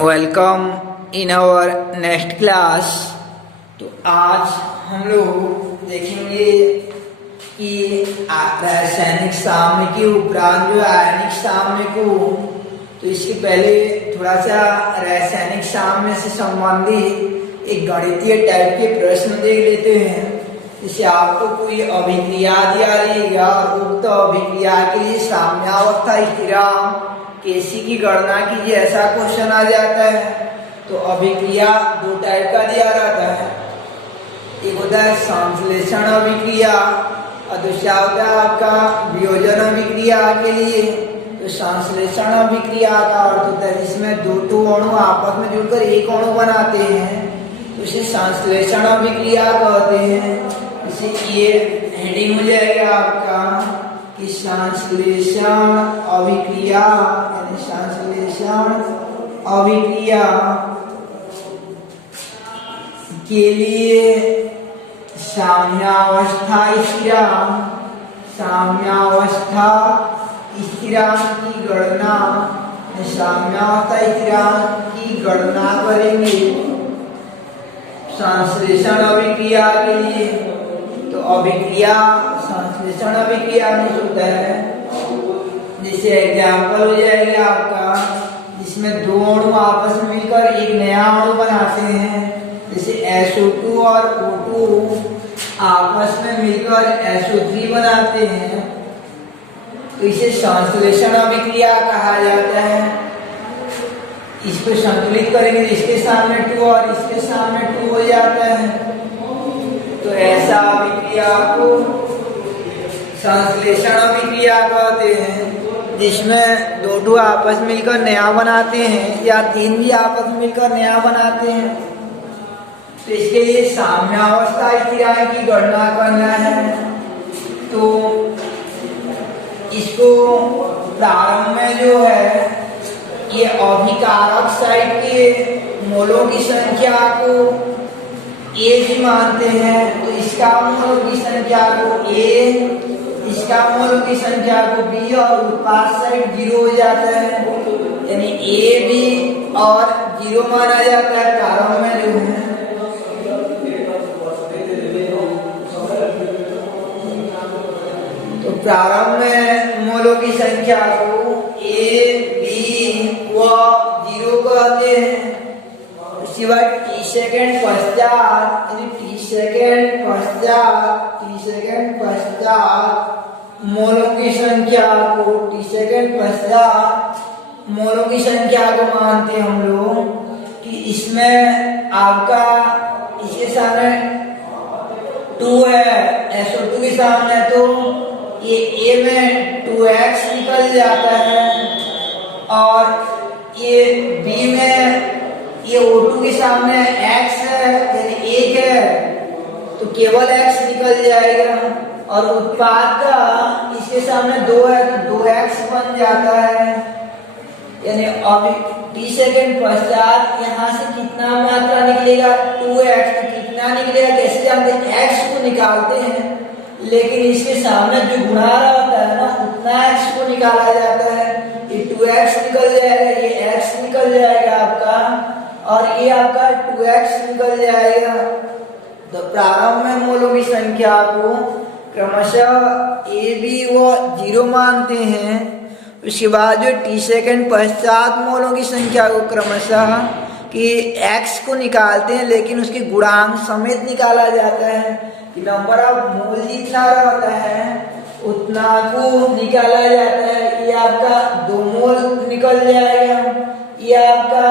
Welcome in our next class. तो आज हम लोग देखेंगे कि रासायनिक साम्य के उपरांत जो आयनिक साम्य को, तो इसके पहले थोड़ा सा रासायनिक साम्य से संबंधित एक गणितीय टाइप के प्रश्न देख लेते हैं। जैसे आपको कोई अभिक्रिया दिया रहेगा और उक्त अभिक्रिया के लिए साम्यावस्था स्थिरांक केसी की गणना कीजिए, ऐसा क्वेश्चन आ जाता है। तो अभिक्रिया दो टाइप का दिया रहता है, एक होता है संश्लेषण अभिक्रिया और दूसरा होता है आपका वियोजन अभिक्रिया के लिए। तो संश्लेषण अभिक्रिया का अर्थ होता है जिसमें दो अणु आपस में जुड़कर एक अणु बनाते हैं, तो इसे संश्लेषण अभिक्रिया कहते हैं। इसे ये हेडिंग हो जाएगा आपका कि संश्लेषण अभिक्रिया, यानी संश्लेषण अभिक्रिया के लिए साम्यावस्था स्थिरांक की गणना, साम्यावस्था स्थिरांक की गणना करेंगे संश्लेषण अभिक्रिया के लिए। तो अभिक्रिया संश्लेषण अभिक्रिया में होता है, जैसे एग्जाम्पल हो जाएगा आपका जिसमें दो अणु आपस में मिलकर एक नया अणु बनाते हैं। जैसे SO2 और O2 आपस में मिलकर SO3 बनाते हैं, तो इसे संश्लेषण अभिक्रिया कहा जाता है। इसको संतुलित करेंगे, इसके सामने 2 और इसके सामने 2 हो जाता है, तो ऐसा अभिक्रिया को संश्लेषण अभिक्रिया कहते हैं। जिसमें दो आपस में मिलकर नया बनाते हैं या तीन भी आपस में मिलकर नया बनाते हैं, तो इसके लिए साम्यावस्था स्थिरांक की गणना करना है। तो इसको प्रारंभ में जो है ये अभिकारक साइड के मोलों की संख्या को A भी मानते हैं, तो इसका मोलों की संख्या को A, इसका मोलों की संख्या को B और उत्पाद साइड 0 हो जाता है, यानी A B और 0 माना जाता है प्रारंभ में जो है। तो प्रारंभ में मोलों की संख्या को A B व 0 कहते हैं। सिवाय टी सेकेंड पश्चात मोलों की संख्या को मानते हैं हम लोग कि इसमें आपका इसके सामने 2 है, SO2 के सामने, तो ये A में 2x निकल जाता है और ये B में ये O2 के सामने x है, यानी 1 है, तो केवल x निकल जाएगा। और उत्पाद का इसके सामने 2 है, तो 2x बन जाता है। यानी अभी टी सेकेंड पश्चात यहाँ से कितना मात्रा निकलेगा, 2x। तो कितना निकलेगा कैसे जानते हैं, x को निकालते हैं, लेकिन इसके सामने जो गुणा होता है ना उतना x को निकाला जाता है। ये 2x निकल जाएगा, ये x निकल जाएगा आपका, और ये आपका 2x निकल जाएगा। तो प्रारंभ में मोलों की संख्या को क्रमशः A B व 0 मानते हैं। उसके बाद जो टी सेकेंड पश्चात मोलों की संख्या को क्रमशः कि x को निकालते हैं, लेकिन उसके गुणांक समेत निकाला जाता है कि नंबर ऑफ मोल जितना रहता है उतना को निकाला जाता है। ये आपका 2 मोल निकल जाएगा, ये आपका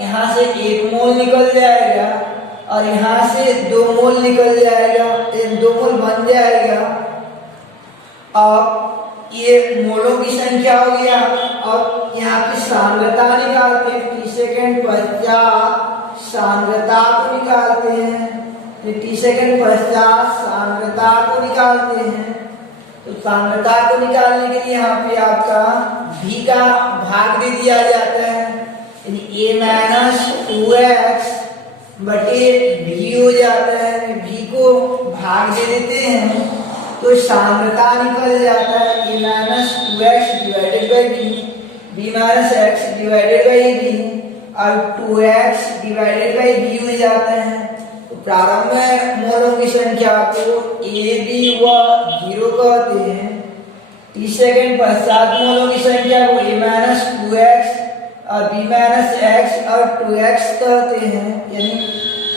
यहाँ से 1 मोल निकल जाएगा और यहाँ से 2 मोल निकल जाएगा, 2 मोल बन जाएगा। और ये मोलों की संख्या हो गया। और यहाँ की सांद्रता निकालते हैं, टी सेकेंड पश्चात सांद्रता को निकालते हैं। टी सेकेंड पश्चात सांद्रता को निकालते हैं। तो सांद्रता को निकालने के लिए यहाँ पे आपका V का भाग दे दिया जाता है, A माइनस 2x बटे V हो जाता है। V को भाग दे देते हैं तो सांद्रता निकल जाता है A minus 2x divided by B, B minus x divided by B। और 2x डिवाइडेड बाई b हो जाता है। तो प्रारंभ में मोलों की संख्या को a b व 0 कहते हैं। इस सेकंड पश्चात मोलों की संख्या को a माइनस 2x और b माइनस x और 2x कहते हैं। यानी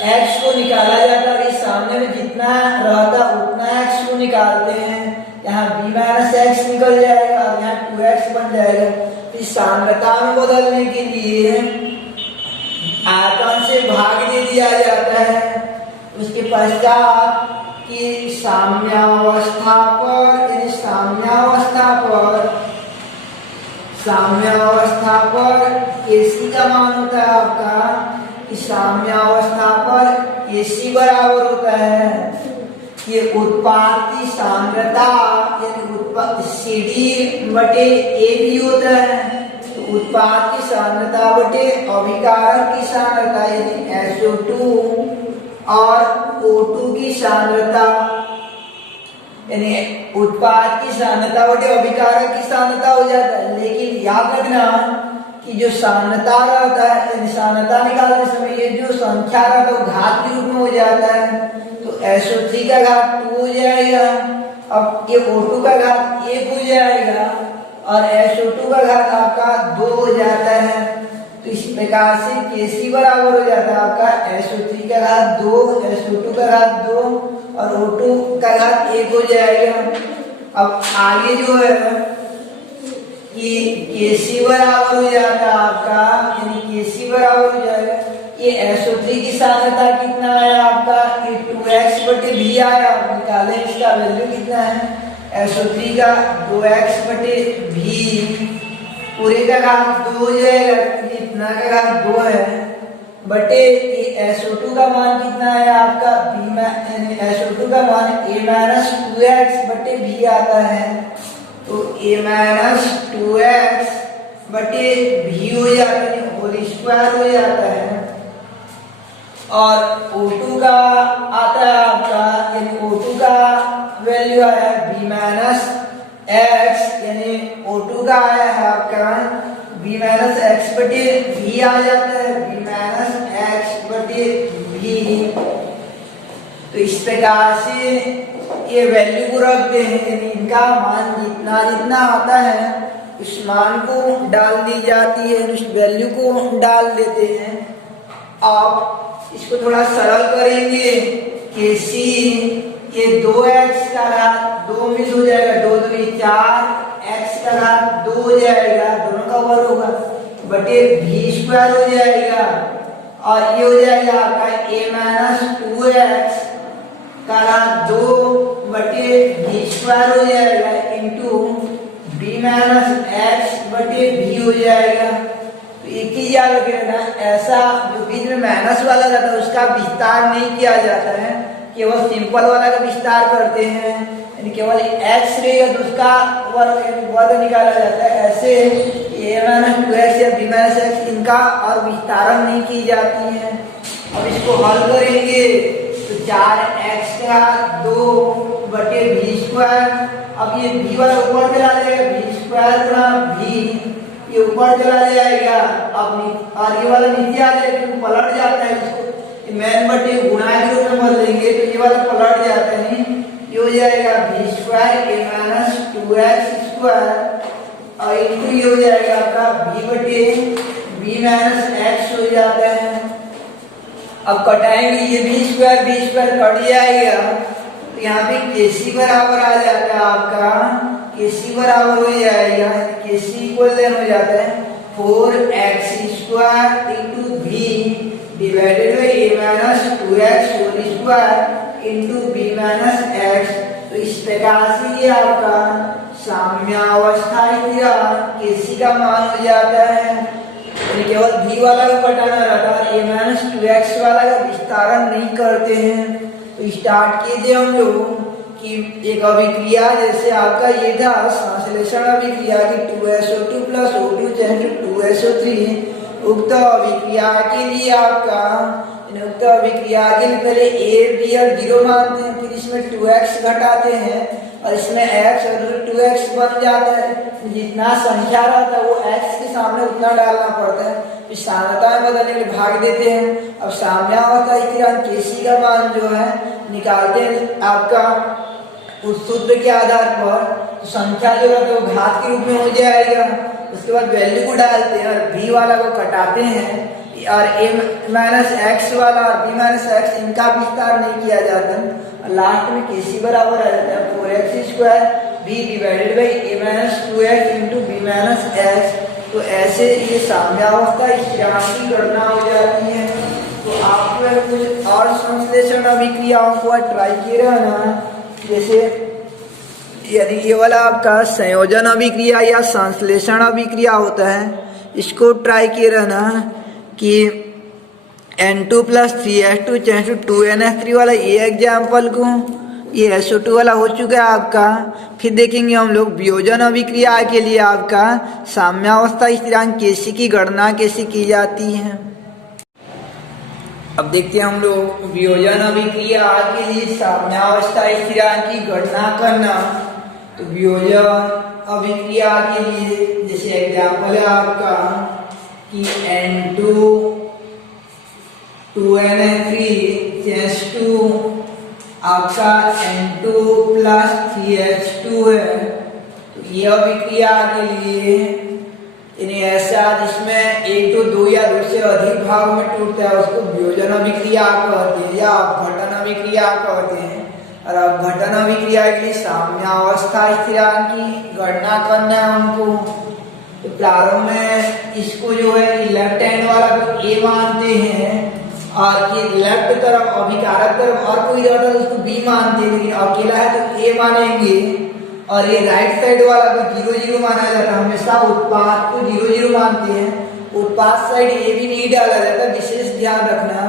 x को निकाला जाता है, इस सामने में जितना रहता उतना x को निकालते हैं। यहाँ b माइनस x निकल जाएगा और यहाँ 2x बन जाएगा। इस सांद्रता में बदलने के लिए आयतन से भाग दे दिया जाता है। उसके पश्चात कि साम्यावस्था पर, यानी साम्यावस्था पर Kc का मान होता है आपका, कि साम्यावस्था पर Kc बराबर होता है ये उत्पाद की सांद्रता, यानी उत्पाद CD बटे AB होता है। तो उत्पाद की सांद्रता बटे अभिकारक की सांद्रता, यानी SO2 और O2 की सांद्रता, यानी उत्पाद की सांद्रता बटे अभिकारक की सांद्रता हो जाता है। लेकिन याद रखना कि जो सांद्रता रहता है, यानी सांद्रता निकालते समय ये जो संख्या रहता है वो घात के रूप में हो जाता है। तो SO3 का घात 2 हो जाएगा, अब ये O2 का घात 1 हो जाएगा और SO2 का घात आपका 2 हो जाता है। तो इस प्रकार से Kc बराबर हो जाता है आपका SO3 का घात 2, SO2 का घात 2 और O2 का घात 1 हो जाएगा। अब आगे जो है कि Kc बराबर हो जाता है आपका, यानी Kc बराबर हो जाएगा, ये SO3 की सांद्रता कितना है आपका, ये 2x बटे v आया। निकाले इसका वैल्यू कितना है, SO3 का 2x बटे v पूरे का घात 2 हो जाएगा, इतना का घात 2 है बटे ये SO2 का मान कितना है आपका SO2 का मान a माइनस 2x बटे v आता है। तो a माइनस 2x बटे v हो जाता है, होल स्क्वायर हो जाता है। और O2 का आता है आपका, यानी O2 का वैल्यू आया b माइनस x, यानी O2 का आया है आपका b माइनस x बटे v आ जाता है, b माइनस x बटे v। तो इस प्रकार से ये वैल्यू को रखते हैं, यानी इनका मान जितना जितना आता है उस मान को डाल दी जाती है, उस वैल्यू को डाल देते हैं। अब इसको थोड़ा सरल करेंगे। Kc ये 2x का घात 2 मिस हो जाएगा, 2 दूनी 4, x का घात 2 हो जाएगा, दोनों का वर्ग होगा बटे v स्क्वायर हो जाएगा। और ये हो जाएगा आपका a माइनस 2x का घात 2 बटे v स्क्वायर हो जाएगा इंटू b माइनस x बटे v हो जाएगा। एक ही याद रखना, ऐसा जो बीच में माइनस वाला रहता है उसका विस्तार नहीं किया जाता है, केवल सिंपल वाला का विस्तार करते हैं, यानी केवल x रहेगा तो उसका वर्ग निकाला जाता है। ऐसे a माइनस 2x या b माइनस x इनका और विस्तारण नहीं की जाती है। अब इसको हल करेंगे तो 4x का 2 बटे v स्क्वायर, अब ये v वाला ऊपर चला जाएगा, v स्क्वायर गुणा v ये ऊपर चला जाएगा, अब और ये वाला नीचे आ जाएगा, तो पलट जाता है। इसको मैन बटे गुणा के रूप में बदलेंगे तो ये वाला पलट जाता है, ये हो जाएगा v square a minus 2x square और इनटू ये हो जाएगा आपका v बटे v माइनस x हो जाता है। अब कटाएंगे, ये v स्क्वायर कट जाएगा तो यहाँ पे Kc बराबर आ जाता है आपका, Kc बराबर हो जाएगा, Kc इक्वल देन हो जाता है 4x square into v divided by a minus 2x whole square into b minus x। तो इस प्रकार से ये आपका साम्यावस्था स्थिरांक Kc का मान हो जाता है। केवल v वाला का घटाना रहता है, a माइनस 2x वाला का विस्तारण नहीं करते हैं। तो स्टार्ट कीजिए हम लोग कि एक अभिक्रिया जैसे आपका ये था संश्लेषण अभिक्रिया की 2SO2 प्लस O2 2SO3। उक्त अभिक्रिया के लिए आपका उक्त अभिक्रिया के लिए पहले a b और 0 मानते हैं, फिर इसमें 2x घटाते हैं और इसमें x और 2x बन जाता है। जितना संख्या रहता है वो x के सामने उतना डालना पड़ता है। इस सांद्रता में बदलने के लिए भाग देते हैं। अब साम्यावस्था स्थिरांक Kc का मान जो है निकालते हैं आपका उस सूत्र के आधार पर, तो संख्या जो है वो घात के रूप में हो जाएगा। उसके बाद वैल्यू को डालते हैं और b वाला को कटाते हैं और a माइनस एक्स वाला और b माइनस एक्स इनका विस्तार नहीं किया जाता और लास्ट में Kc बराबर आ जाता है 4x² b divided by a minus 2x into b minus x. तो ऐसे ये साम्यावस्था स्थिरांक की गणना हो जाती है। तो आपको कुछ और संश्लेषण अभिक्रियाओं को ट्राई किए रहना, जैसे यदि ये वाला आपका संयोजन अभिक्रिया या संश्लेषण अभिक्रिया होता है, इसको ट्राई किए रहना कि N2 plus 3H2 change to 2NH3 वाला ये एग्जाम्पल को, ये SO2 वाला हो चुका है आपका। फिर देखेंगे हम लोग वियोजन अभिक्रिया के लिए आपका साम्यावस्था स्थिरांक Kc की गणना कैसे की जाती है। अब देखते हैं हम लोग वियोजन अभिक्रिया के लिए साम्यावस्था स्थिरांक की गणना करना। तो वियोजन अभिक्रिया के लिए जैसे एग्जाम्पल है आपका कि N2 2NH3 चेंज टू आपका N2 प्लस 3H2 है। तो ये अभिक्रिया के लिए यानी ऐसा जिसमें एक तो दो या दो से अधिक भाग में टूटता है उसको वियोजन अभिक्रिया कहते हैं या अपघटन अभिक्रिया कहते हैं। और अपघटन अभिक्रिया के लिए साम्यावस्था स्थिरांक की गणना करना है हमको। तो प्रारंभ में इसको जो है लेफ्ट हैंड वाला को a मानते हैं और ये लेफ्ट तरफ अभिकारक तरफ और कोई रहता है तो उसको b मानते हैं, लेकिन अकेला है तो a मानेंगे। और ये राइट साइड वाला को 0 0 माना जाता है, हमेशा उत्पाद को 0 0 मानते हैं। उत्पाद साइड a भी नहीं डाला जाता, विशेष ध्यान रखना।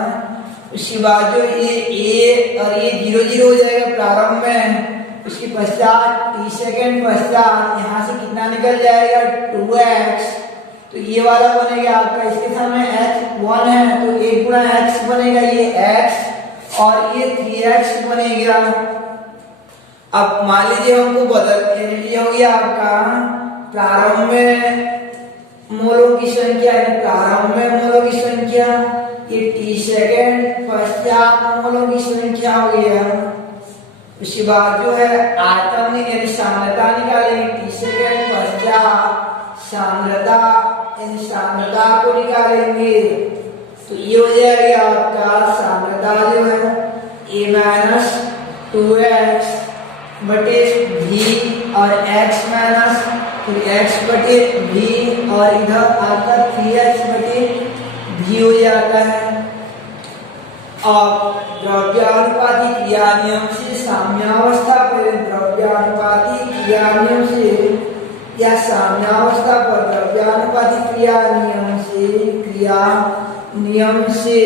उसके बाद जो ये a और ये 0 0 हो जाएगा प्रारंभ में, उसके पश्चात t सेकेंड पश्चात यहाँ से कितना निकल जाएगा 2x। तो ये वाला बनेगा आपका, इसके सामने x 1 है तो 1 गुणा x बनेगा ये x और ये 3x बनेगा। अब मान लीजिए हमको बदल ये हो गया आपका प्रारंभ में मोलों की संख्या है, प्रारंभ में मोलों की संख्या, ये t सेकेंड पश्चात मोलों की संख्या हो गया। उसके बाद जो है आयतन यानी सांद्रता निकालेंगे, t सेकेंड पश्चात सांद्रता यानी सांद्रता को निकालेंगे। तो ये हो जाएगा आपका सांद्रता जो है a माइनस 2x बटे v और x माइनस फिर x बटे v और इधर आपका 3x बटे v हो जाता है। अब द्रव्यानुपाती क्रिया नियम से साम्यावस्था पर द्रव्यानुपाती क्रिया नियम से या साम्यावस्था पर द्रव्यानुपाती क्रिया नियम से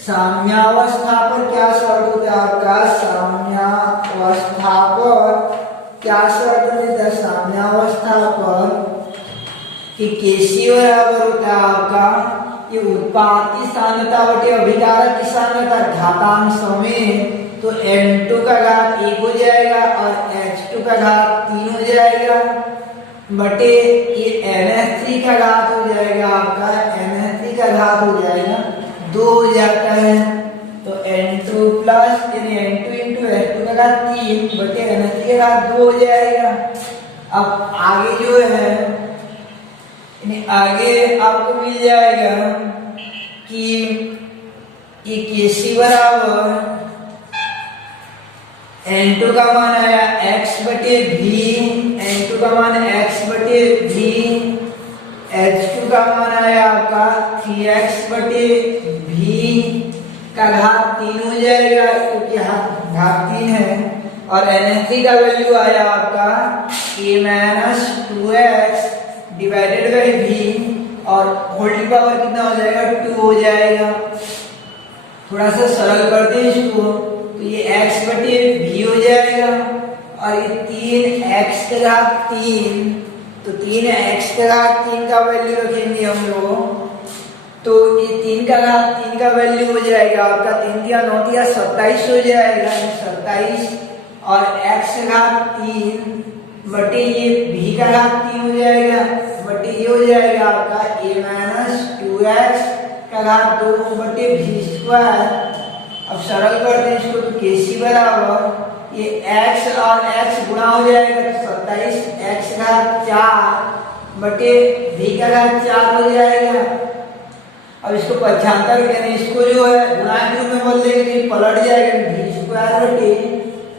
साम्यावस्था पर क्या शर्त होता है आपका, साम्यावस्था पर क्या शर्त मिलता है, साम्यावस्था पर कि Kc बराबर होता है आपका ये उत्पाद की सांद्रता बटे अभिकारक की सांद्रता घातांक में। तो N2 का घात 1 हो जाएगा और H2 का घात 3 हो जाएगा बटे ये NH3 का घात हो जाएगा आपका, NH3 का घात हो जाएगा 2 हो जाता है। तो N2 plus N2 into H2 का घात 3 बटे NH3 का घात 2 हो जाएगा। अब आगे जो है आगे आपको मिल जाएगा कि ये Kc बराबर N2 का मान आया x बटे v, N2 का मान x बटे v, H2 का मान आया आपका 3x बटे v का घात 3 हो जाएगा क्योंकि घात 3 है। और NH3 का वैल्यू आया आपका a minus 2x divided by v और होल पावर कितना हो जाएगा 2 हो जाएगा। थोड़ा सा सरल करते हैं इसको, तो ये x बटे v हो जाएगा और ये 3x का घात 3, तो 3x का घात 3 का वैल्यू रखेंगे हम लोग। तो ये 3 का घात 3 का वैल्यू हो जाएगा आपका 3 या 9 या 27 हो जाएगा, 27 और x का घात 3 बटे ये v का घात 3 हो जाएगा बटे ये हो जाएगा आपका a माइनस 2x का घात 2 बटे v स्क्वायर। अब सरल करते हैं इसको तो KC बराबर ये x और x गुणा हो जाएगा तो 27 x घात 4 बटे v का घात 4 हो जाएगा। अब इसको पक्षांतर करें, इसको जो है गुणा के रूप में बोल देंगे तो पलट जाएगा v स्क्वायर बटे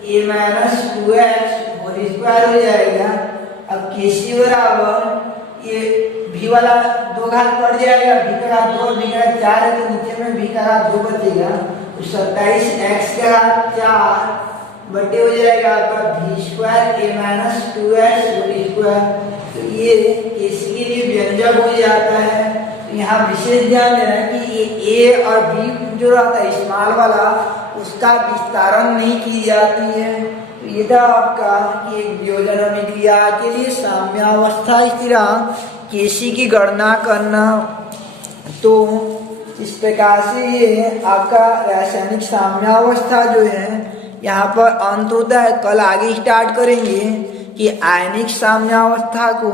a minus 2x whole square हो जाएगा। अब KC बराबर ये v वाला 2 घात पड़ जाएगा, v का घात 2 v का घात 4 है तो नीचे में v का घात 2 बचेगा तो 27 x का घात 4 बटे हो जाएगा आपका v square a minus 2x whole square. तो ये KC के लिए व्यंजक हो जाता है। तो यहाँ विशेष ध्यान देना है कि ये a और b जो रहता है स्मॉल वाला उसका विस्तारण नहीं की जाती है। तो ये था आपका कि एक वियोजन अभिक्रिया के लिए साम्यावस्था स्थिरांक KC की गणना करना। तो इस प्रकार से ये आपका रासायनिक साम्यावस्था जो है यहाँ पर अंत होता है। कल आगे स्टार्ट करेंगे कि आयनिक साम्यावस्था को